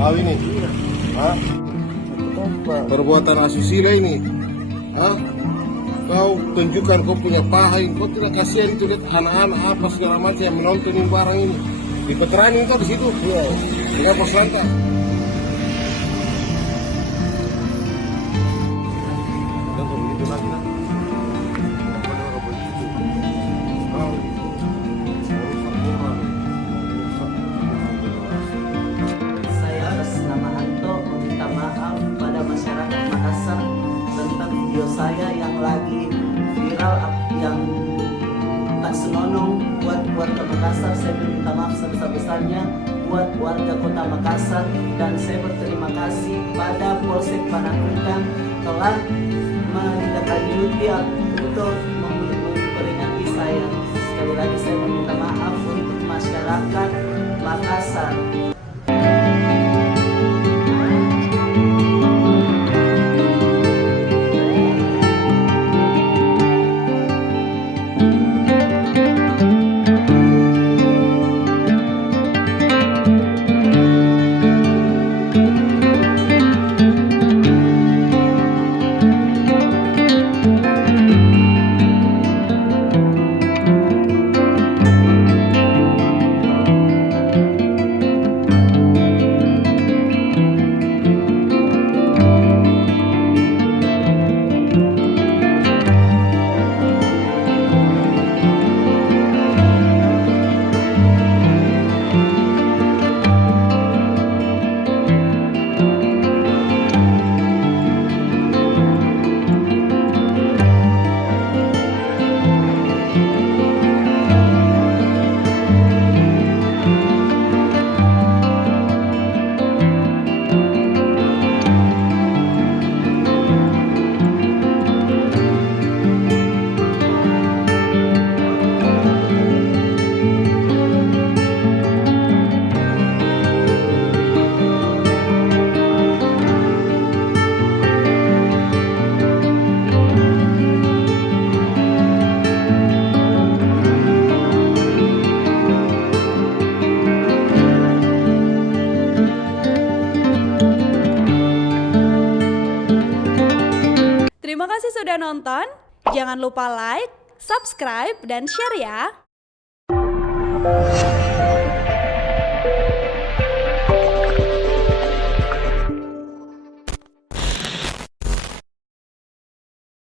Kau ini? Hah? Perbuatan asusila ini? Hah? Kau tunjukkan kau punya paha ini. Kau tidak kasihan itu lihat anak-anak apa segala macam yang menonton ini barang ini. Di veteran itu di situ. Iya. Dengan pos lantas. Saya atas nama Anto meminta maaf pada masyarakat Makassar tentang video saya yang lagi viral yang tak senonoh buat warga Makassar. Saya minta maaf sebesar-besarnya buat warga kota Makassar dan saya berterima kasih pada Polsek Panakukang telah menindaklanjuti untuk memperingati saya. Sekali lagi saya meminta maaf untuk masyarakat Makassar. Terima kasih sudah nonton. Jangan lupa like, subscribe, dan share ya.